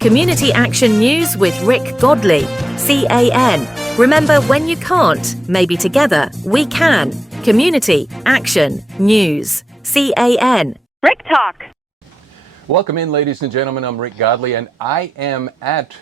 Community Action News with Rick Godley, CAN. Remember, when you can't, maybe together we can. Community Action News, CAN. Rick Talk. Welcome in, ladies and gentlemen. I'm Rick Godley, and I am at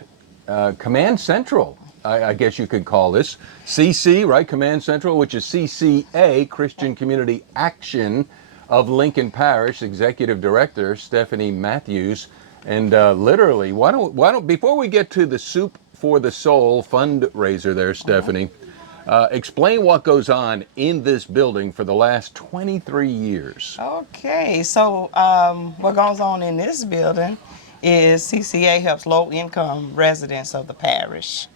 Command Central, I guess you could call this. CC, right? Command Central, which is CCA, Christian Community Action of Lincoln Parish, Executive Director Stephanie Mathews. And literally, why don't before we get to the Soup for the Soul fundraiser there, Stephanie, explain what goes on in this building for the last 23 years. Okay, so what goes on in this building is CCA helps low-income residents of the parish.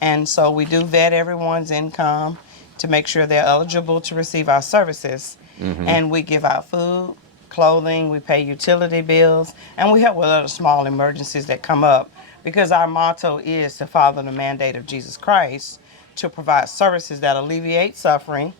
And so we do vet everyone's income to make sure they're eligible to receive our services. And we give out food, clothing, we pay utility bills, and we help with other small emergencies that come up, because our motto is to follow the mandate of Jesus Christ to provide services that alleviate suffering,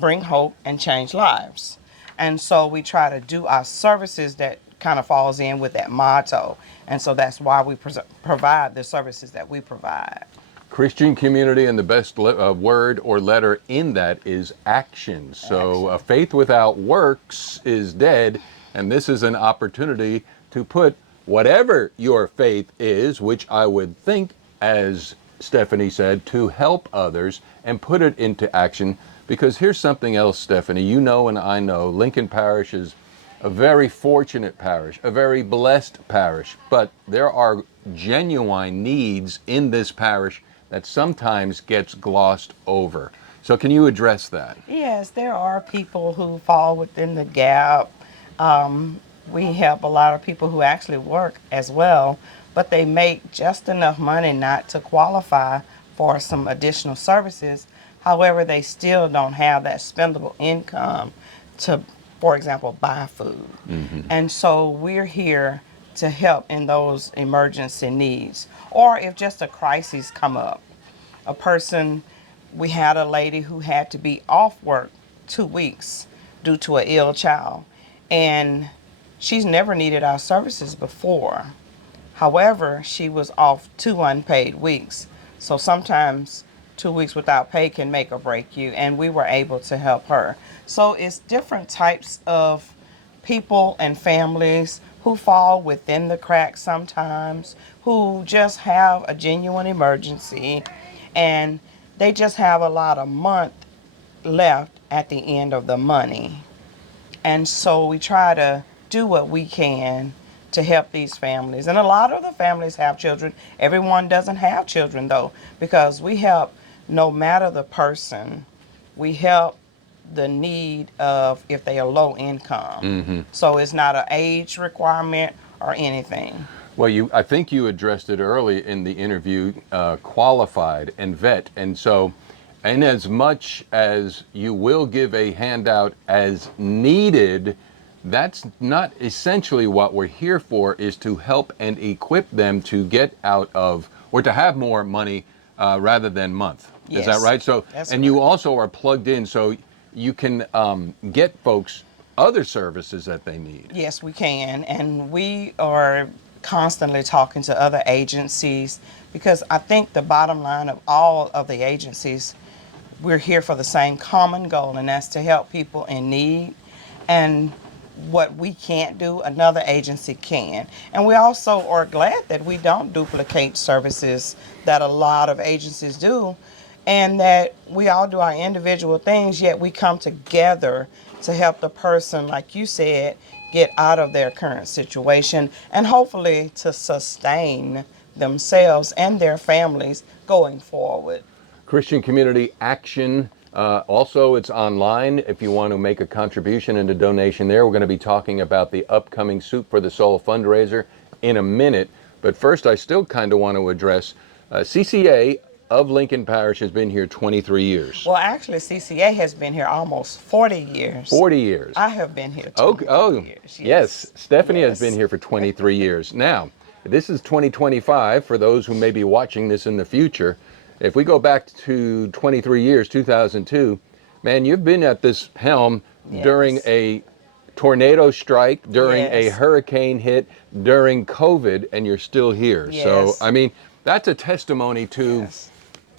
bring hope, and change lives. And so we try to do our services that kind of falls in with that motto, and so that's why we provide the services that we provide. Christian community, and the best word or letter in that is action. So faith without works is dead, and this is an opportunity to put whatever your faith is, which I would think, as Stephanie said, to help others and put it into action. Because here's something else, Stephanie, you know and I know, Lincoln Parish is a very fortunate parish, a very blessed parish, but there are genuine needs in this parish that sometimes gets glossed over. So can you address that? Yes, there are people who fall within the gap. We help a lot of people who actually work as well, but they make just enough money not to qualify for some additional services. However, they still don't have that spendable income to, for example, buy food. And so we're here to help in those emergency needs, or if just a crisis come up. A person, we had a lady who had to be off work 2 weeks due to an ill child, and she's never needed our services before. However, she was off 2 unpaid weeks, so sometimes 2 weeks without pay can make or break you, and we were able to help her. So it's different types of people and families who fall within the cracks sometimes, who just have a genuine emergency, and they just have a lot of month left at the end of the money. And so we try to do what we can to help these families. And a lot of the families have children. Everyone doesn't have children, though, because we help no matter the person. We help the need of if they are low income. So it's not an age requirement or anything. Well, I think you addressed it early in the interview, qualified and vet. And so, in as much as you will give a handout as needed, that's not essentially what we're here for, is to help and equip them to get out of, or to have more money rather than month. Yes. Is that right? So, That's and right. you also are plugged in, so you can get folks other services that they need. Yes, we can. And we are constantly talking to other agencies, because I think the bottom line of all of the agencies, we're here for the same common goal, and that's to help people in need. And what we can't do, another agency can. And we also are glad that we don't duplicate services that a lot of agencies do, and that we all do our individual things, yet we come together to help the person, like you said, get out of their current situation, and hopefully to sustain themselves and their families going forward. Christian Community Action. Also, it's online if you want to make a contribution and a donation there. We're going to be talking about the upcoming Soup for the Soul fundraiser in a minute. But first, I still kind of want to address CCA of Lincoln Parish has been here 23 years. Well, actually, CCA has been here almost 40 years. 40 years. I have been here 23 years. Yes. Stephanie Yes. has been here for 23 years. Now, this is 2025 for those who may be watching this in the future. If we go back to 23 years, 2002, man, you've been at this helm Yes. during a tornado strike, during a Yes. hurricane hit, during COVID, and you're still here. So, Yes. I mean, that's a testimony to Yes.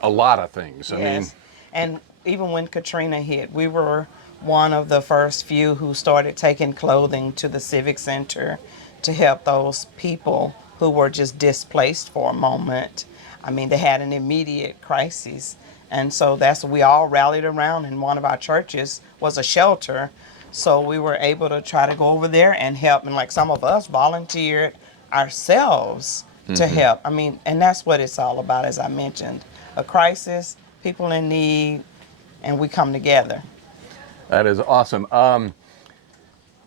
a lot of things. I mean, Yes. And even when Katrina hit, we were one of the first few who started taking clothing to the Civic Center to help those people who were just displaced for a moment. I mean, they had an immediate crisis. And so that's what we all rallied around, and one of our churches was a shelter. So we were able to try to go over there and help. And like some of us volunteered ourselves to help. I mean, and that's what it's all about, as I mentioned. A crisis, people in need, and we come together. that is awesome.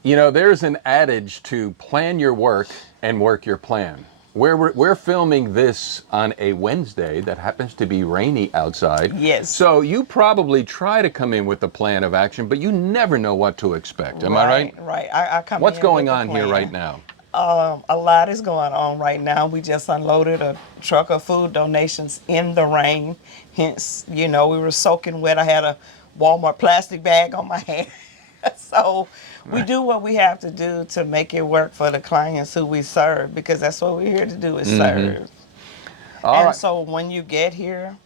You know, there's an adage to plan your work and work your plan. We're filming this on a Wednesday that happens to be rainy outside. Yes. So you probably try to come in with a plan of action, but you never know what to expect. Am I right? Right. I come What's in going with a on here plan. right now? A lot is going on right now. We just unloaded a truck of food donations in the rain. Hence, you know, we were soaking wet. I had a Walmart plastic bag on my hand. So we do what we have to do to make it work for the clients who we serve, because that's what we're here to do, is serve. All And right. so when you get here,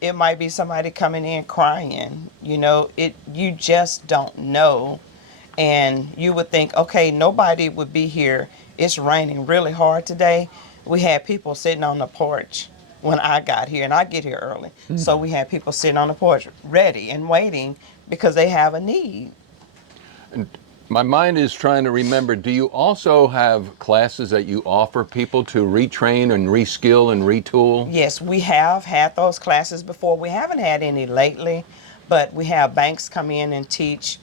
it might be somebody coming in crying. You know, you just don't know. And you would think, okay, nobody would be here. It's raining really hard today. We had people sitting on the porch when I got here, and I get here early. So we had people sitting on the porch ready and waiting because they have a need. My mind is trying to remember, do you also have classes that you offer people to retrain and reskill and retool? Yes, we have had those classes before. We haven't had any lately, but we have banks come in and teach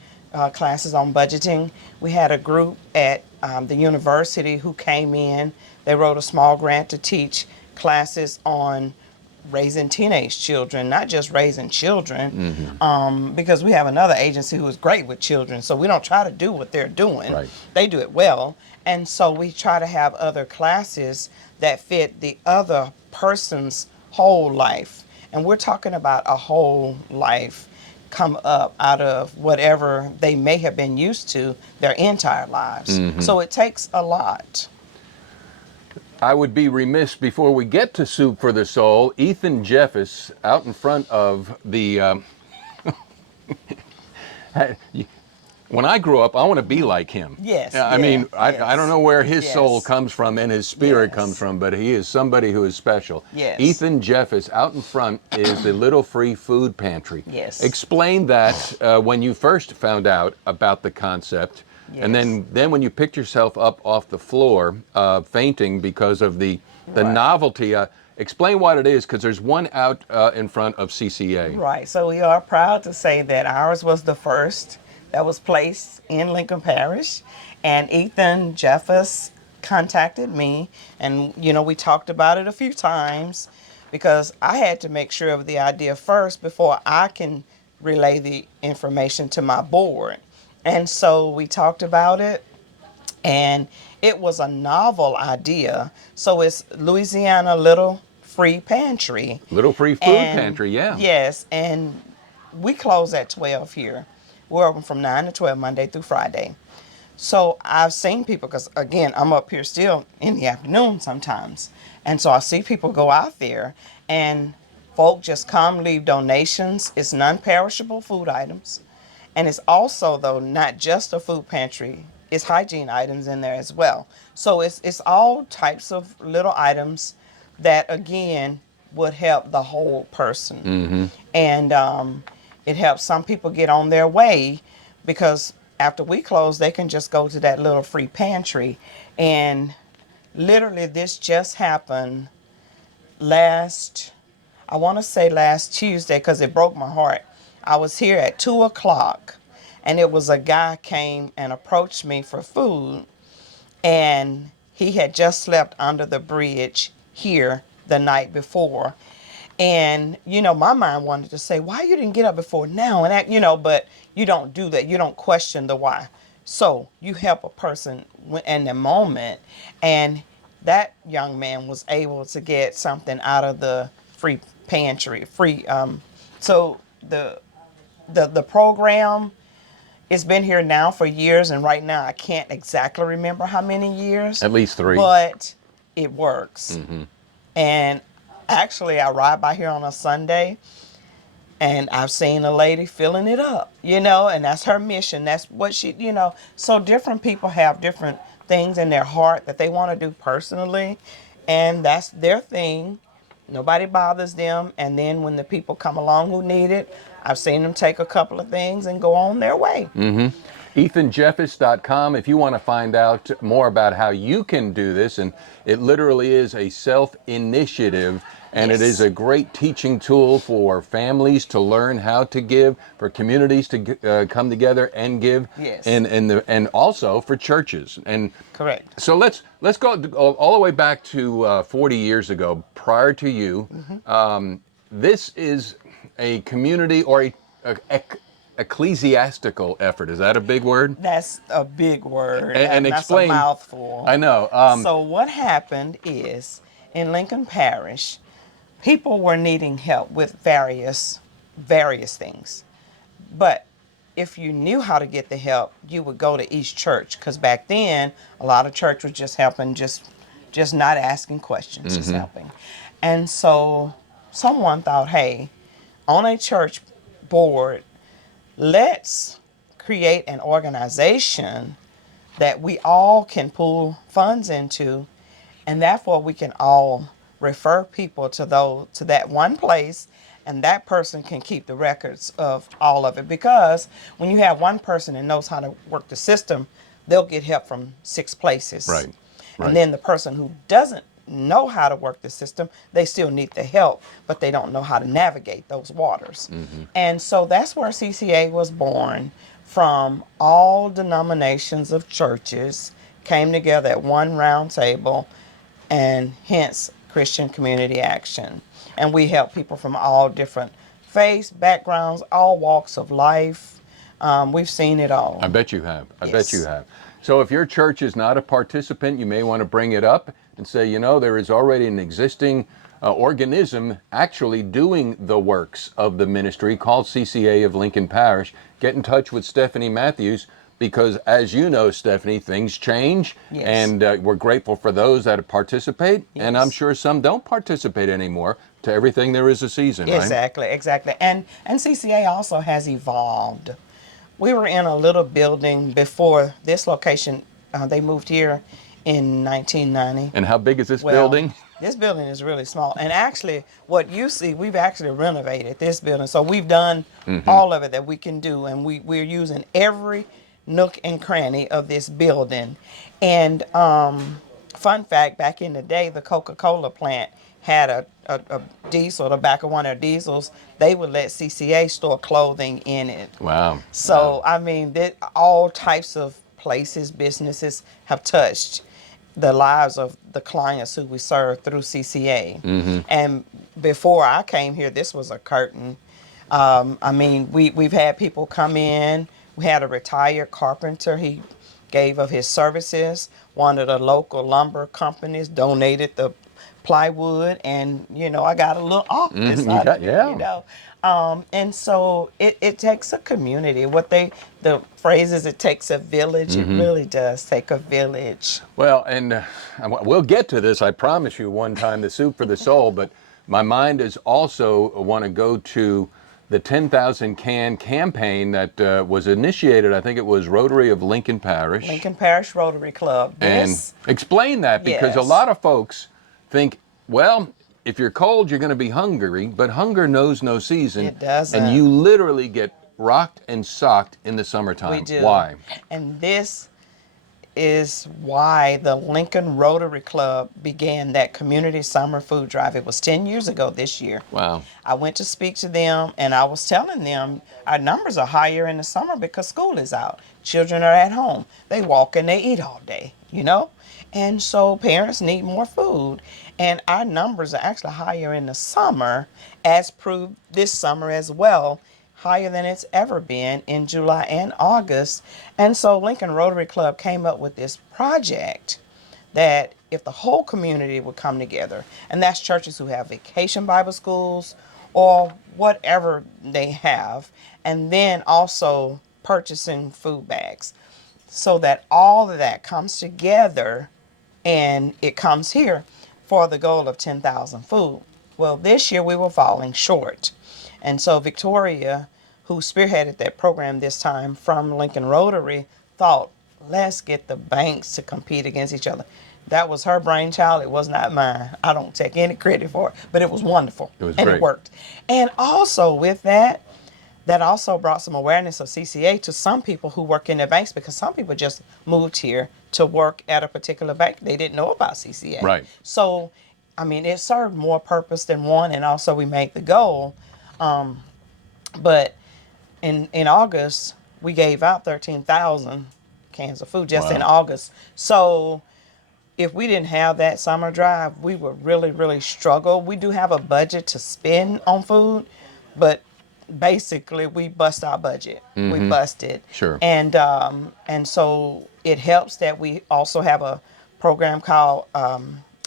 classes on budgeting. We had a group at the university who came in. They wrote a small grant to teach classes on raising teenage children, not just raising children, because we have another agency who is great with children, so we don't try to do what they're doing. Right. They do it well, and so we try to have other classes that fit the other person's whole life, and we're talking about a whole life come up out of whatever they may have been used to their entire lives. So it takes a lot. I would be remiss before we get to Soup for the Soul. Ethan Jeffis out in front of the. When I grow up, I want to be like him. Yes, I mean, yes, I don't know where his yes. soul comes from and his spirit Yes. comes from, but he is somebody who is special. Yes. Ethan Jeffis out in front is the Little Free Food Pantry. Yes. Explain that when you first found out about the concept. And then when you picked yourself up off the floor, fainting because of the Right. novelty, explain what it is, because there's one out in front of CCA. Right, so we are proud to say that ours was the first that was placed in Lincoln Parish, and Ethan Jeffis contacted me, and you know, we talked about it a few times because I had to make sure of the idea first before I can relay the information to my board. And so we talked about it, and it was a novel idea. So it's Louisiana Little Free Pantry. Little Free Food And- Pantry, yeah. Yes, and we close at 12 here. We're open from 9 to 12, Monday through Friday. So I've seen people, because again, I'm up here still in the afternoon sometimes. And so I see people go out there, and folk just come, leave donations. It's non-perishable food items. And it's also, though, not just a food pantry. It's hygiene items in there as well. So it's all types of little items that, again, would help the whole person. And it helps some people get on their way, because after we close, they can just go to that little free pantry. And literally, this just happened I want to say last Tuesday, because it broke my heart. I was here at 2 o'clock, and it was a guy came and approached me for food, and he had just slept under the bridge here the night before. And, you know, my mind wanted to say, why you didn't get up before now? And that, you know, but you don't do that. You don't question the why. So you help a person in the moment. And that young man was able to get something out of the free pantry, so the program it's been here now for years, and right now I can't exactly remember how many years. At least 3. But it works. And actually, I ride by here on a Sunday, and I've seen a lady filling it up, and that's her mission. That's what she. So different people have different things in their heart that they want to do personally, and that's their thing. Nobody bothers them. And then when the people come along who need it, I've seen them take a couple of things and go on their way. EthanJeffis.com if you want to find out more about how you can do this. And it literally is a self-initiative, and it is a great teaching tool for families to learn how to give, for communities to come together and give, and also for churches. And Correct. so let's go all the way back to 40 years ago, prior to you. This is a community or a ecclesiastical effort. Is that a big word? That's a big word. And that's explain. a mouthful. I know. So what happened is, in Lincoln Parish, people were needing help with various things. But if you knew how to get the help, you would go to each church, because back then a lot of church was just helping, just not asking questions, just helping. And so someone thought, hey, on a church board, let's create an organization that we all can pool funds into, and therefore we can all refer people to that one place, and that person can keep the records of all of it. Because when you have one person that knows how to work the system, they'll get help from 6 places. Right. And then the person who doesn't know how to work the system, they still need the help, but they don't know how to navigate those waters. And so that's where CCA was born, from all denominations of churches came together at one round table, and hence Christian Community Action. And we help people from all different faiths, backgrounds, all walks of life. We've seen it all. I bet you have. I bet you have. So if your church is not a participant, you may want to bring it up and say, there is already an existing organism actually doing the works of the ministry called CCA of Lincoln Parish. Get in touch with Stephanie Mathews, because as you know, Stephanie, things change, and we're grateful for those that participate, and I'm sure some don't participate anymore. To everything there is a season, right? Exactly. And CCA also has evolved. We were in a little building before this location. They moved here in 1990. And how big is this building? This building is really small. And actually, what you see, we've actually renovated this building. So we've done all of it that we can do. And we're using every nook and cranny of this building. And fun fact, back in the day, the Coca-Cola plant had a diesel, the back of one of their diesels, they would let CCA store clothing in it. Wow. So, I mean, all types of places, businesses have touched the lives of the clients who we serve through CCA. And before I came here, this was a curtain. I mean, we've had people come in. We had a retired carpenter. He gave of his services. One of the local lumber companies donated the plywood, and I got a little office. And so it takes a community. The phrase is, it takes a village. It really does take a village. Well, and we'll get to this, I promise you, one time, the Soup for the Soul, but my mind is also want to go to the 10,000 can campaign that was initiated. I think it was Rotary of Lincoln Parish. Lincoln Parish Rotary Club. And explain that, because a lot of folks think, well, if you're cold, you're going to be hungry, but hunger knows no season. It doesn't. And you literally get rocked and socked in the summertime. We do. Why? And this is why the Lincoln Rotary Club began that community summer food drive. It was 10 years ago this year. Wow. I went to speak to them, and I was telling them our numbers are higher in the summer because school is out. Children are at home. They walk and they eat all day, And so parents need more food. And our numbers are actually higher in the summer, as proved this summer as well, higher than it's ever been in July and August. And so Lincoln Rotary Club came up with this project that if the whole community would come together, and that's churches who have vacation Bible schools or whatever they have, and then also purchasing food bags, so that all of that comes together and it comes here for the goal of 10,000 food. Well, this year we were falling short. And so Victoria, who spearheaded that program this time from Lincoln Rotary, thought, let's get the banks to compete against each other. That was her brainchild. It was not mine. I don't take any credit for it, but it was wonderful. It was and great. It worked. And also with that, that also brought some awareness of CCA to some people who work in the banks, because some people just moved here to work at a particular bank. They didn't know about CCA. Right. So, I mean, it served more purpose than one, and also we made the goal. But in August, we gave out 13,000 cans of food just in August. So if we didn't have that summer drive, we would really, really struggle. We do have a budget to spend on food, but basically we bust our budget. We busted. Sure. And so it helps that we also have a program called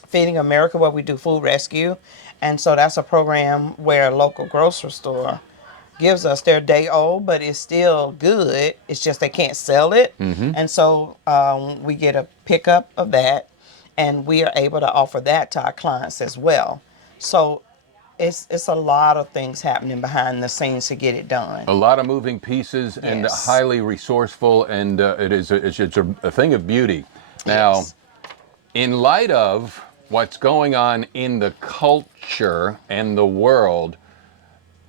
Feeding America, where we do food rescue. And so that's a program where a local grocery store gives us their day old, but it's still good. It's just they can't sell it. And so we get a pickup of that, and we are able to offer that to our clients as well. So it's a lot of things happening behind the scenes to get it done. A lot of moving pieces and Yes. highly resourceful, and it's a thing of beauty. Now, Yes. in light of what's going on in the culture and the world,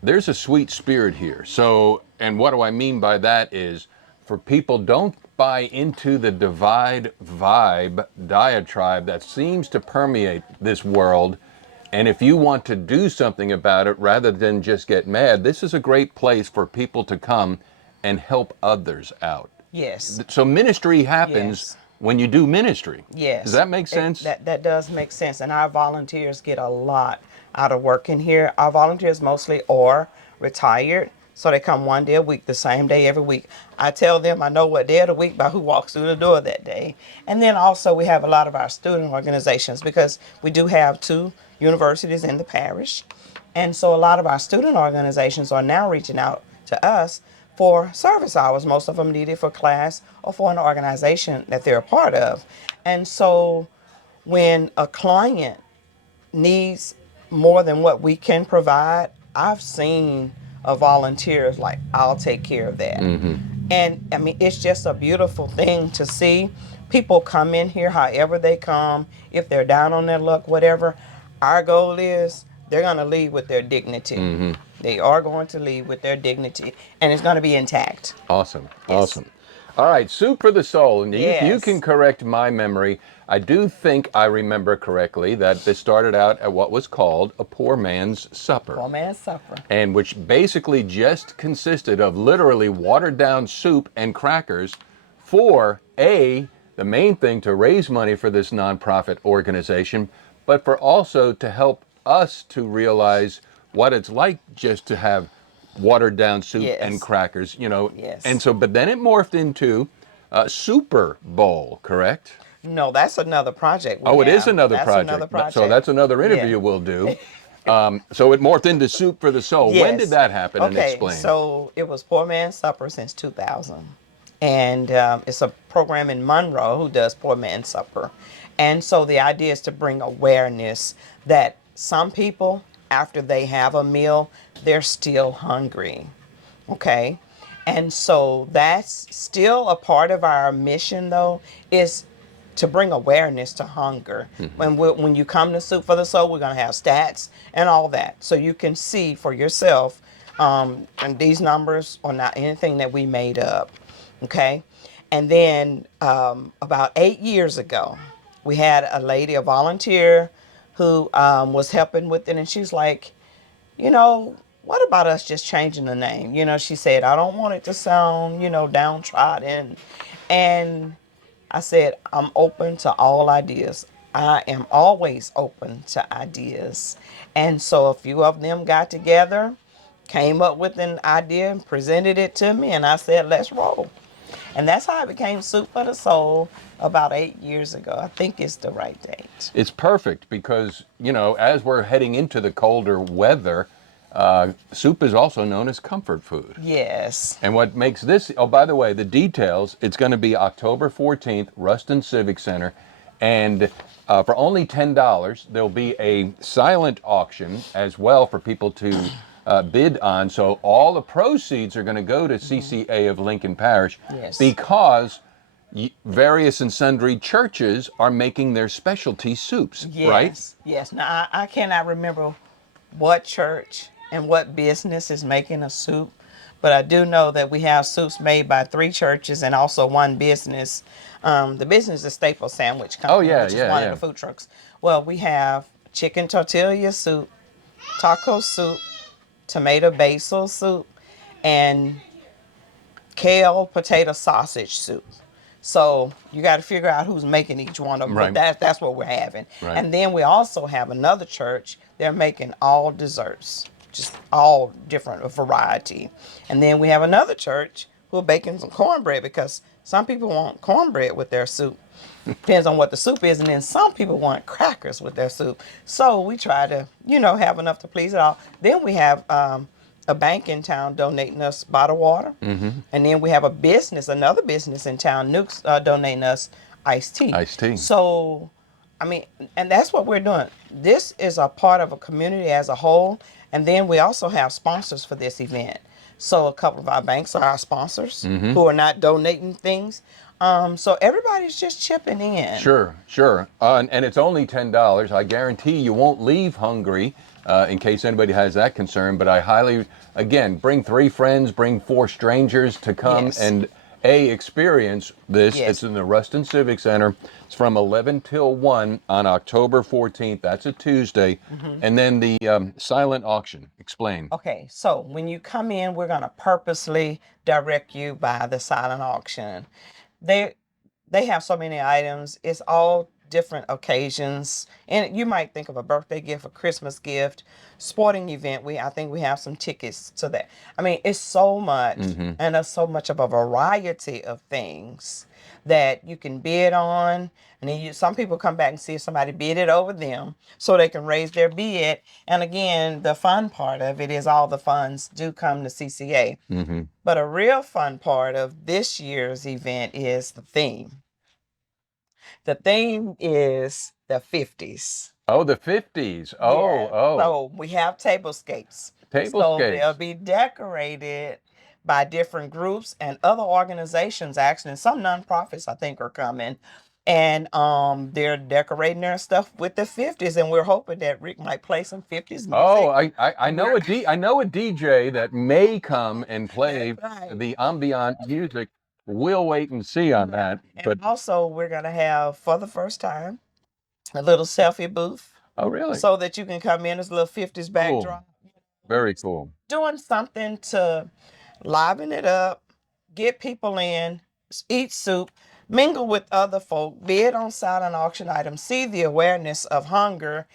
there's a sweet spirit here. So, and what do I mean by that is, for people, don't buy into the divide vibe diatribe that seems to permeate this world. And if you want to do something about it rather than just get mad, this is a great place for people to come and help others out. Yes. So ministry happens Yes. when you do ministry. Yes. Does that make sense? That does make sense. And our volunteers get a lot out of working here. Our volunteers mostly are retired, so they come one day a week, the same day every week. I tell them I know what day of the week by who walks through the door that day. And then also we have a lot of our student organizations, because we do have 2 universities in the parish. And so a lot of our student organizations are now reaching out to us for service hours. Most of them need it for class or for an organization that they're a part of. And so when a client needs more than what we can provide, I've seen a volunteer like, I'll take care of that. And I mean, it's just a beautiful thing to see people come in here however they come, if they're down on their luck, whatever. Our goal is they're going to leave with their dignity. They are going to leave with their dignity, and it's going to be intact. Awesome. Yes. Awesome. All right, soup for the soul. And you Yes. can correct my memory. I do think I remember correctly that this started out at what was called a poor man's supper. Poor man's supper. And which basically just consisted of literally watered down soup and crackers for the main thing, to raise money for this nonprofit organization, but for also to help us to realize what it's like just to have watered down soup Yes. and crackers, you know. Yes. And so, but then it morphed into Super Bowl, correct? No, that's another project. Oh, it is have. another That's project. Another project. So that's another interview Yeah. we'll do. So it morphed into Soup for the Soul. When Yes. did that happen? And Okay, explain. so it was Poor Man's Supper since 2000. And it's a program in Monroe who does Poor Man's Supper. And so the idea is to bring awareness that some people, after they have a meal, they're still hungry. Okay? And so that's still a part of our mission, though, is to bring awareness to hunger. When you come to Soup for the Soul, we're going to have stats and all that. So you can see for yourself, and these numbers are not anything that we made up. Okay? And then about 8 years ago, we had a lady, a volunteer, who was helping with it, and she's like, you know, what about us just changing the name? You know, she said, I don't want it to sound, you know, downtrodden. And I said, I'm open to all ideas. I am always open to ideas. And so a few of them got together, came up with an idea and presented it to me, and I said, let's roll. And that's how it became Soup for the Soul about 8 years ago. I think it's the right date. It's perfect because, you know, as we're heading into the colder weather, Soup is also known as comfort food. Yes. And what makes this, oh, by the way, the details, it's going to be October 14th, Ruston Civic Center. And for only $10, there'll be a silent auction as well for people to bid on. So all the proceeds are going to go to CCA of Lincoln Parish Yes. because various and sundry churches are making their specialty soups, right? Yes. Yes. Now, I cannot remember what church and what business is making a soup, but I do know that we have soups made by 3 churches and also one business. The business is Staple Sandwich Company, yeah, which is yeah, one yeah. of the food trucks. Well, we have chicken tortilla soup, taco soup, tomato basil soup, and kale potato sausage soup. So you got to figure out who's making each one of them. Right. But that's what we're having. Right. And then we also have another church. They're making all desserts, just all different variety. And then we have another church who are baking some cornbread because some people want cornbread with their soup. Depends on what the soup is. And then some people want crackers with their soup. So we try to, have enough to please it all. Then we have a bank in town donating us bottled water. Mm-hmm. And then we have another business in town, Nuke's, donating us iced tea. Iced tea. So, and that's what we're doing. This is a part of a community as a whole. And then we also have sponsors for this event. So a couple of our banks are our sponsors who are not donating things. So everybody's just chipping in. Sure. And it's only $10. I guarantee you won't leave hungry, in case anybody has that concern. But I highly, again, bring 3 friends, bring 4 strangers to come Yes. and experience this. Yes. It's in the Ruston Civic Center. It's from 11 till 1 on October 14th. That's a Tuesday. And then the silent auction. Explain. Okay, so when you come in, we're going to purposely direct you by the silent auction. They have so many items. It's all different occasions, and you might think of a birthday gift, a Christmas gift, sporting event. I think we have some tickets to that. It's so much, and there's so much of a variety of things that you can bid on. And then some people come back and see if somebody bid it over them so they can raise their bid. And again, the fun part of it is all the funds do come to CCA. But a real fun part of this year's event is the theme. The theme is the 50s. Oh, the 50s. Oh, Yeah. oh. So we have tablescapes. So they'll be decorated by different groups and other organizations, actually, and some nonprofits I think are coming. And they're decorating their stuff with the 50s, and we're hoping that Rick might play some 50s music. Oh, I know I know a DJ that may come and play Right. the ambient music. We'll wait and see on that. But And also, we're going to have, for the first time, a little selfie booth oh, really? so that you can come in as a little 50s backdrop. Very cool. Doing something to liven it up, get people in, eat soup, mingle with other folk, bid on silent auction items, see the awareness of hunger,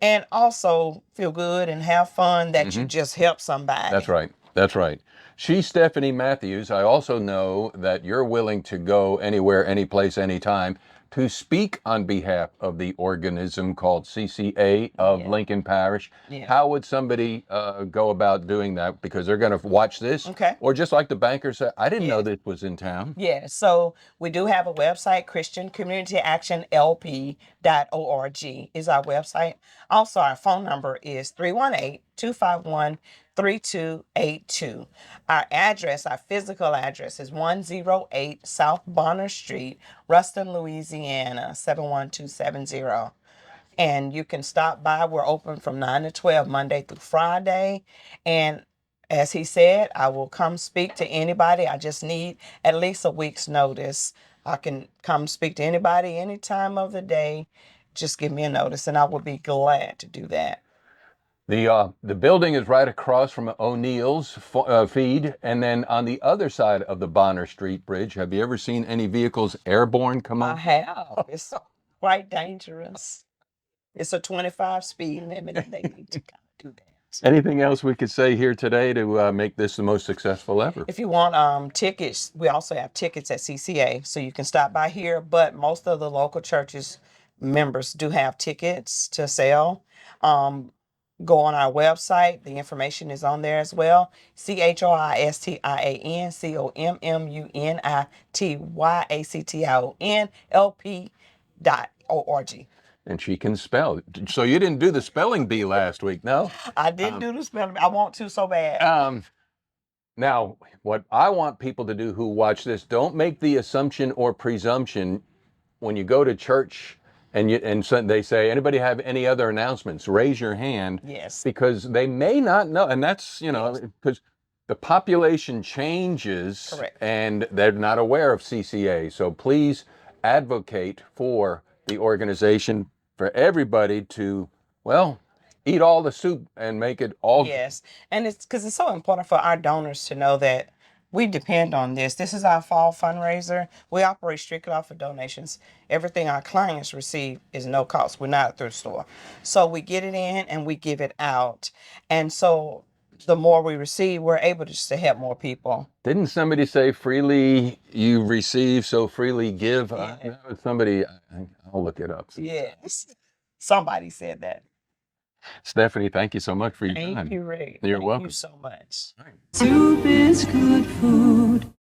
and also feel good and have fun that you just help somebody. That's right. That's right. She's Stephanie Mathews. I also know that you're willing to go anywhere, anyplace, anytime to speak on behalf of the organism called CCA of Lincoln Parish. Yeah. How would somebody go about doing that? Because they're going to watch this. Okay. Or just like the banker said, I didn't know this was in town. Yeah, so we do have a website, ChristianCommunityActionLP.org is our website. Also, our phone number is 318-251-3282. Our address, our physical address is 108 South Bonner Street, Ruston, Louisiana, 71270. And you can stop by. We're open from 9 to 12, Monday through Friday. And as he said, I will come speak to anybody. I just need at least a week's notice. I can come speak to anybody any time of the day. Just give me a notice, and I will be glad to do that. The building is right across from O'Neill's feed, and then on the other side of the Bonner Street Bridge, have you ever seen any vehicles airborne come I up? have. It's quite dangerous. It's a 25 speed limit, and they need to kind of do that. Anything else we could say here today to make this the most successful ever? If you want tickets, we also have tickets at CCA, so you can stop by here. But most of the local churches members do have tickets to sell. go on our website. The information is on there as well. CHRISTIANCOMMUNITYACTION.org. And she can spell. So you didn't do the spelling bee last week, no? I didn't do the spelling. I want to so bad. Now, what I want people to do who watch this, don't make the assumption or presumption when you go to church and so they say, anybody have any other announcements? Raise your hand. Yes. Because they may not know, and that's, because the population changes. Correct. And they're not aware of CCA. So please advocate for the organization, for everybody to, well, eat all the soup and make it all. Yes, and it's because it's so important for our donors to know that we depend on this. This is our fall fundraiser. We operate strictly off of donations. Everything our clients receive is no cost. We're not a thrift store. So we get it in and we give it out. And so the more we receive, we're able to help more people. Didn't somebody say freely you receive, so freely give? Yeah. Somebody, I'll look it up. Yes, somebody said that. Stephanie, thank you so much for your time. Thank you, Rick. You're welcome. Thank you so much. Soup is good food.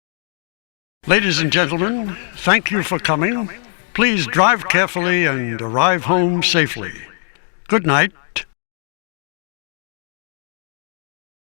Ladies and gentlemen, thank you for coming. Please drive carefully and arrive home safely. Good night.